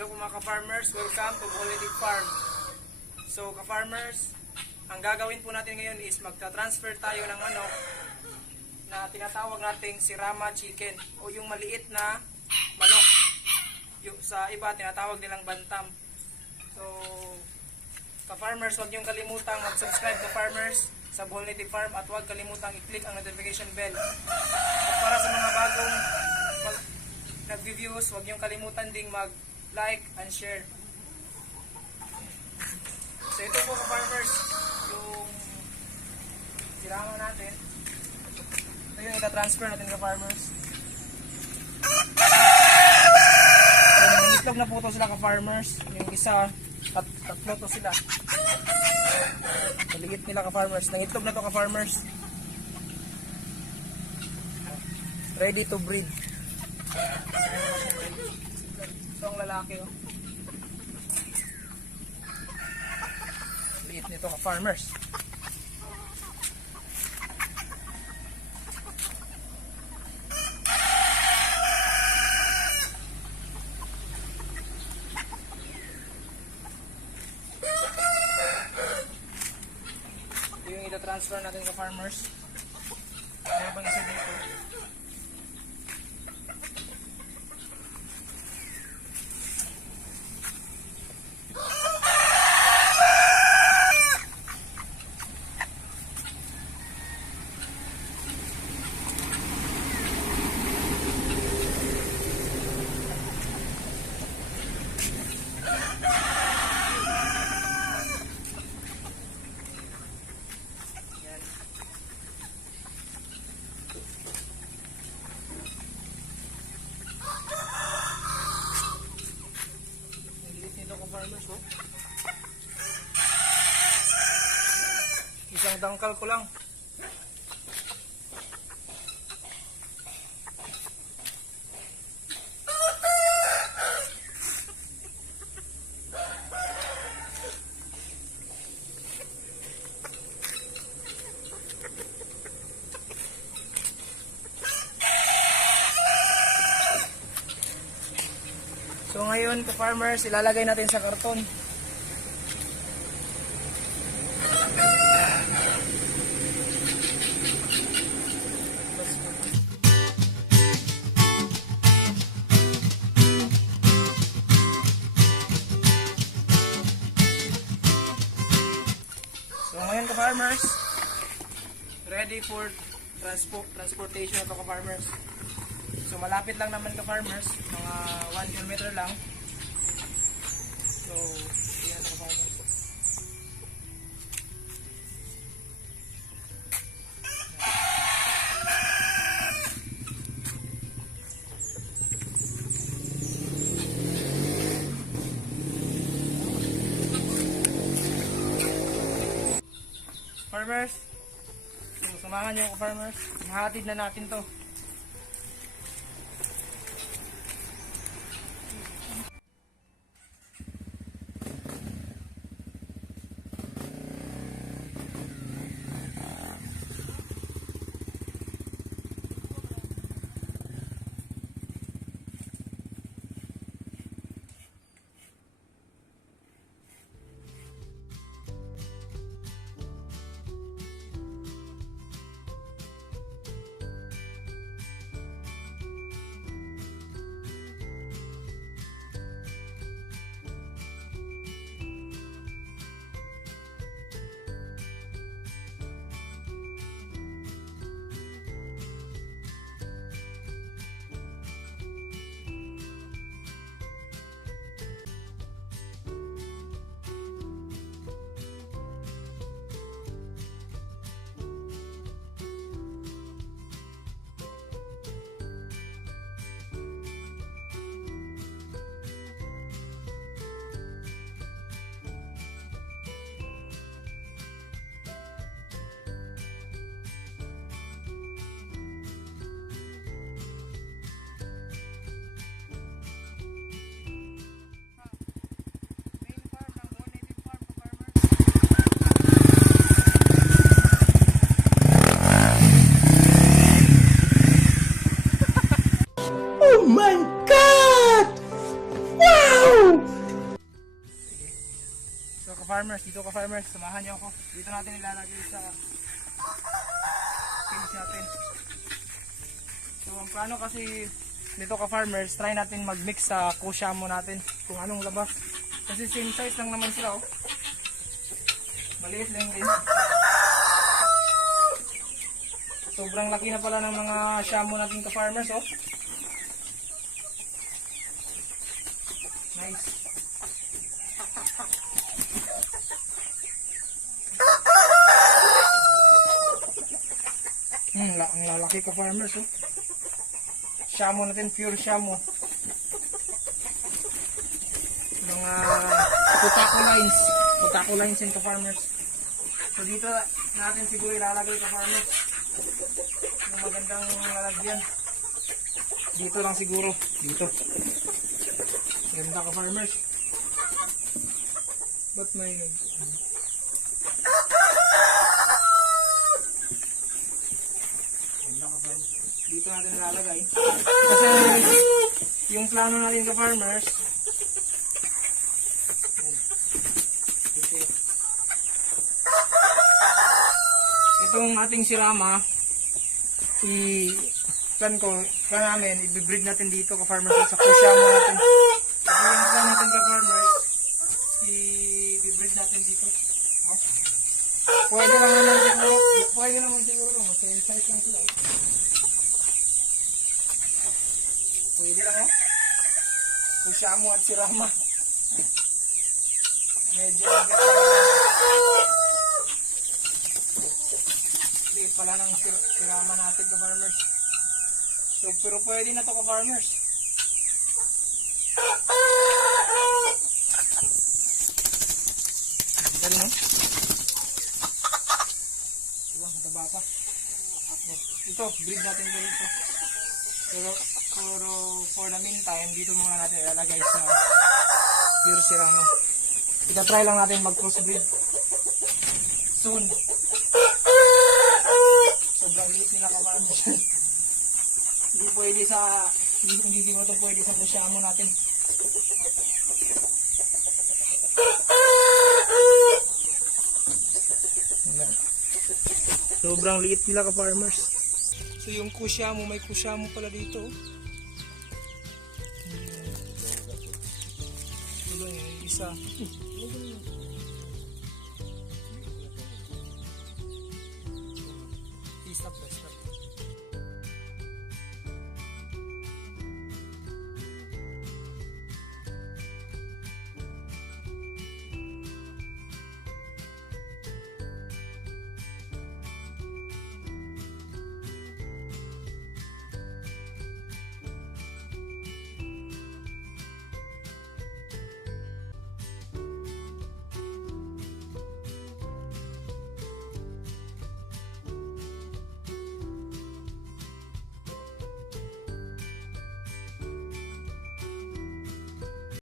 Hello po mga ka-farmers, welcome to Holiday Farm. So ka-farmers, ang gagawin po natin ngayon is magta-transfer tayo ng manok na tinatawag nating Sirama chicken o yung maliit na manok. Yung sa iba tinatawag nilang bantam. So ka-farmers, huwag niyong kalimutang mag-subscribe ka-farmers sa Holiday Farm at huwag kalimutang i-click ang notification bell. At para sa mga bagong nag-views, huwag niyong kalimutan ding mag-like and share. So ito po ka-farmers, yung sirama natin. Ito yung ita-transfer natin ka-farmers. So, nangitlog na po ito sila ka-farmers. Yung isa, tatlo to sila. Maliit nila ka-farmers. Nangitlog na to ka-farmers. Ready to breed. Ito ang lalaki, oh. Liit nito ka-farmers. Ito yung ita-transfer natin ka-farmers. Meron bang isa dito? Farmers, oh. Isang dangkal ko lang. So ngayon ka-farmers, ilalagay natin sa karton. So ngayon ka-farmers, ready for transportation ito ka-farmers. So malapit lang naman ka-farmers, mga 1 kilometer lang. So, yan ka-farmers. Farmers, so, samahan niyo ka-farmers. Ihahatid na natin to. Oh my God! Wow! ka-farmers, dito ka-farmers, samahan niyo ako. Dito natin ilalagay sa cage natin. So ang plano kasi dito ka-farmers, try natin mag-mix sa kusyamo natin kung anong labas. Kasi same size lang naman sila oh. Maliit lang din. Sobrang laki na pala ng mga shamo natin ka-farmers oh. Nice. Ang lalaki ka-farmers oh. Shamo natin, pure shamo. Mga Putaco lines and ka-farmers. So dito natin siguro ilalagay ka-farmers. Yung magandang lalagyan. Dito lang siguro. Dito. Ganda ka-farmers. Ba't may dito natin ilalagay kasi yung plano natin ka-farmers itong ating sirama plan namin i-breed natin dito ka-farmers sa kusyamo natin kasi yung plan natin ka-farmers i-breed natin dito oh. Pwede naman siguro kasi size lang sila pwede lang oh. Kusyamo at sirama. Medyo liit pala ng sirama natin ka-farmers. So pero pwede na to ka-farmers. Dali no? Diba, mataba pa. Ito, breed natin dito. Pero for the meantime, dito muna natin ilalagay sa pure sirama. Ita-try lang natin mag-crossbreed soon. Sobrang liit nila ka-farmers. Hindi pwede hindi mo ito pwede sa kusyamo natin. Sobrang liit nila ka-farmers. So yung kusyamo, may kusyamo pala dito. Ito lang yung isa.